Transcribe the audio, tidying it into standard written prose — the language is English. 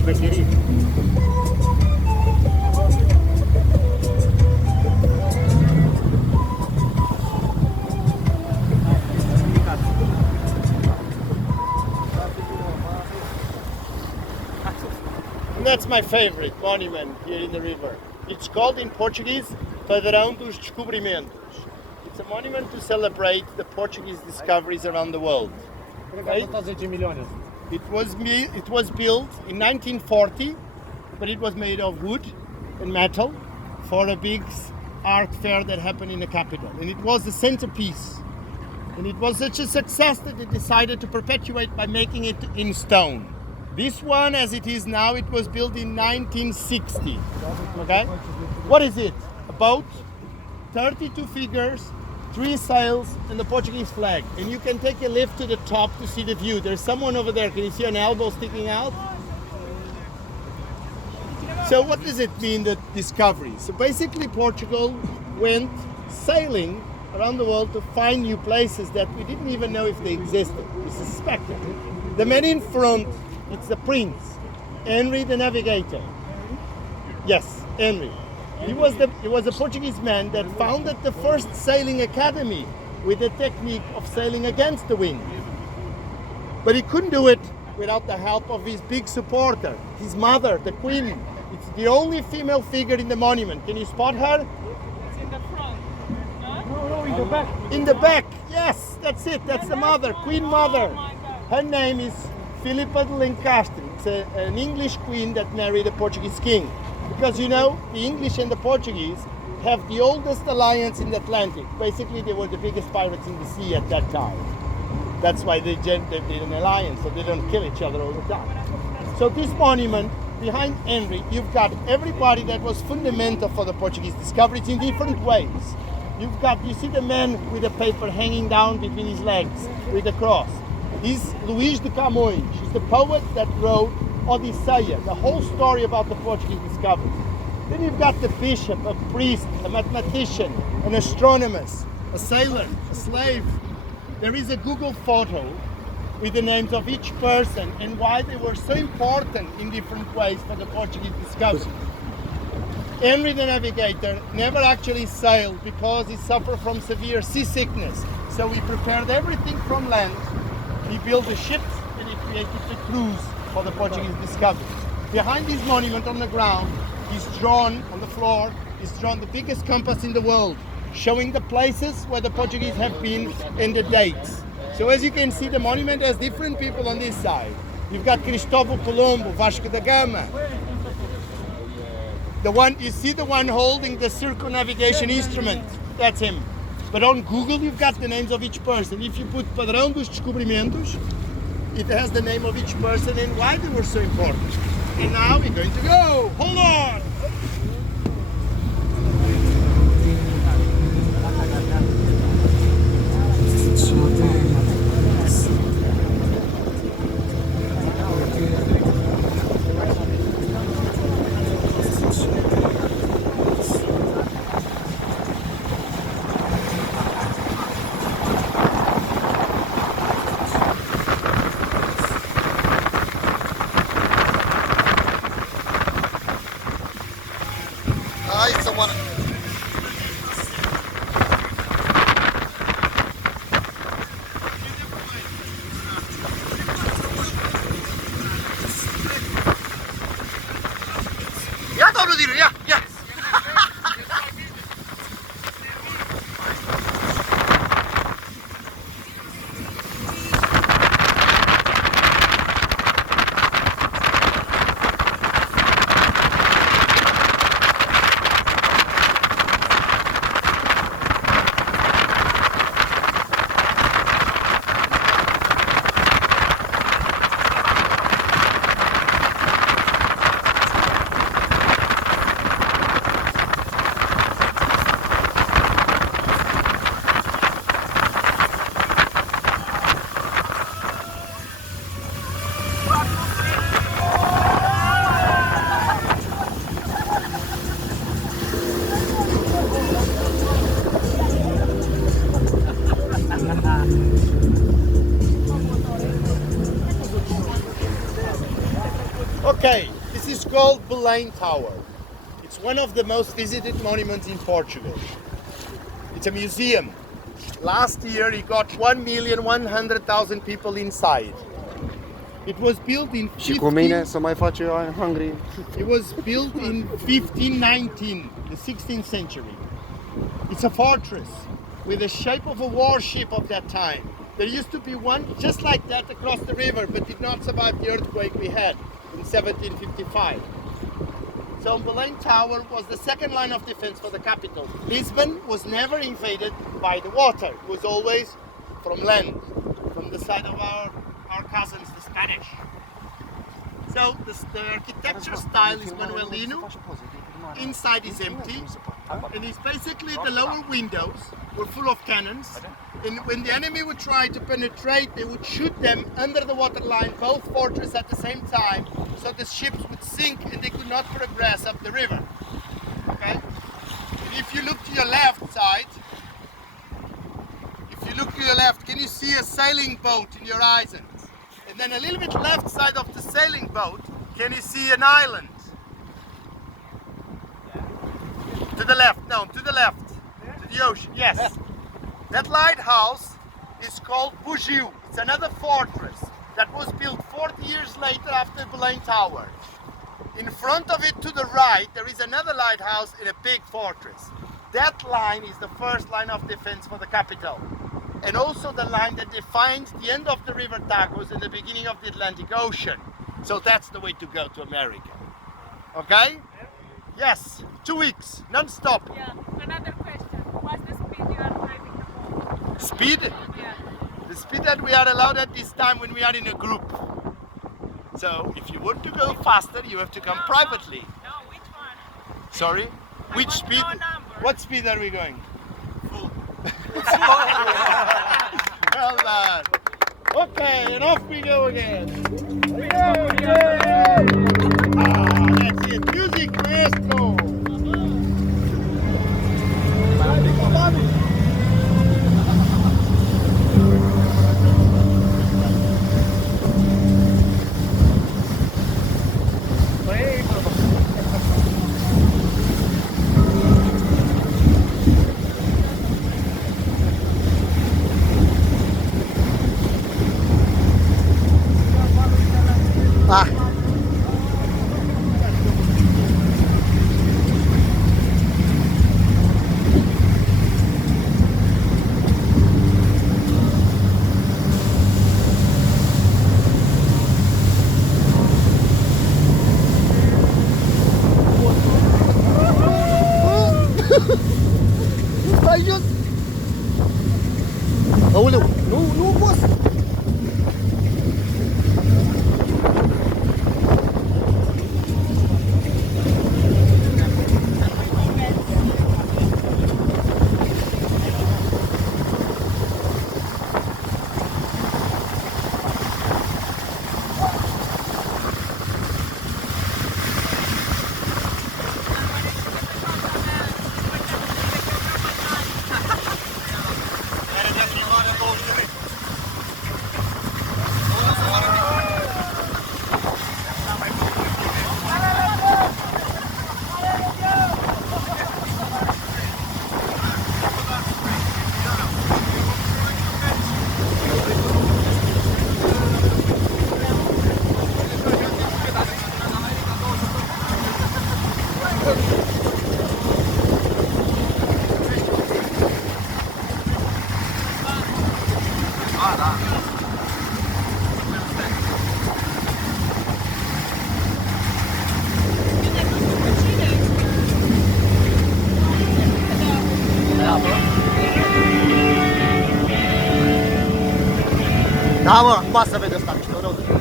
șmecherii. And that's my favorite monument here in the river. It's called in Portuguese Padrão dos Descobrimentos. It's a monument to celebrate the Portuguese discoveries around the world. Cred că a costat 10 milioane. It was built in 1940, but it was made of wood and metal for a big art fair that happened in the capital. And it was the centerpiece. And it was such a success that they decided to perpetuate by making it in stone. This one, as it is now, it was built in 1960. Okay? What is it? A boat, 32 figures, 3 sails, and the Portuguese flag. And you can take a lift to the top to see the view. There's someone over there. Can you see an elbow sticking out? So what does it mean, the discovery? So basically Portugal went sailing around the world to find new places that we didn't even know if they existed. We suspected. The man in front, it's the prince, Henry the Navigator. Yes, Henry. He was a Portuguese man that founded the first sailing academy with the technique of sailing against the wind. But he couldn't do it without the help of his big supporter, his mother, the queen. It's the only female figure in the monument. Can you spot her? It's in the front. No, in the back. In the back, yes, that's it. That's the mother, Queen Mother. Oh my God. Her name is Philippa de Lancaster. It's an English queen that married a Portuguese king. Because you know, the English and the Portuguese have the oldest alliance in the Atlantic. Basically, they were the biggest pirates in the sea at that time. That's why they did an alliance, so they don't kill each other all the time. So this monument, behind Henry, you've got everybody that was fundamental for the Portuguese discoveries in different ways. You see the man with the paper hanging down between his legs with the cross. He's Luís de Camões. He's the poet that wrote Odisseia, the whole story about the Portuguese discovery. Then you've got the bishop, a priest, a mathematician, an astronomer, a sailor, a slave. There is a Google photo with the names of each person and why they were so important in different ways for the Portuguese discovery. Henry the Navigator never actually sailed because he suffered from severe seasickness. So he prepared everything from land. He built the ships and he created the cruise for the Portuguese discovery. Behind this monument on the ground, he's drawn on the floor, he's drawn the biggest compass in the world, showing the places where the Portuguese have been and the dates. So as you can see, the monument has different people on this side. You've got Cristóvão Colombo, Vasco da Gama. You see the one holding the circumnavigation instrument? That's him. But on Google, you've got the names of each person. If you put Padrão dos Descobrimentos, it has the name of each person and why they were so important. And now we're going to go. Hold on. Okay, this is called Belém Tower. It's one of the most visited monuments in Portugal. It's a museum. Last year it got 1,100,000 people inside. It was built in Și cu mine să mai face I'm hungry. It was built in 1519, the 16th century. It's a fortress with the shape of a warship of that time. There used to be one just like that across the river, but did not survive the earthquake we had in 1755. So Belém Tower was the second line of defense for the capital. Lisbon was never invaded by the water. It was always from land, from the side of our cousins, the Spanish. So the architecture style is Manuelino. Inside is empty, and it's basically the lower windows were full of cannons. And when the enemy would try to penetrate, they would shoot them under the water line, both fortresses at the same time, so the ships would sink and they could not progress up the river. Okay? And if you look to your left side, can you see a sailing boat in your horizon? And then a little bit left side of the sailing boat, can you see an island? To the left, no, to the left, to the ocean, yes. That lighthouse is called Bugio. It's another fortress that was built 40 years later after Belém Tower. In front of it to the right, there is another lighthouse in a big fortress. That line is the first line of defense for the capital. And also the line that defines the end of the river Tagus and the beginning of the Atlantic Ocean. So that's the way to go to America. Okay? Yes, 2 weeks, non-stop. Yeah, another question. What's the speed you are driving the boat? Speed? Yeah. The speed that we are allowed at this time when we are in a group. So if you want to go faster, you have to come privately. No, which one? Sorry? Which want speed? no number. What speed are we going? Full. Well done. Okay, and off we go again. Ah, that's it. Music, maestro. Ah. Stai jos! Aoleu, nu poți! Da, mă, ba să vede ăsta mișto, rău de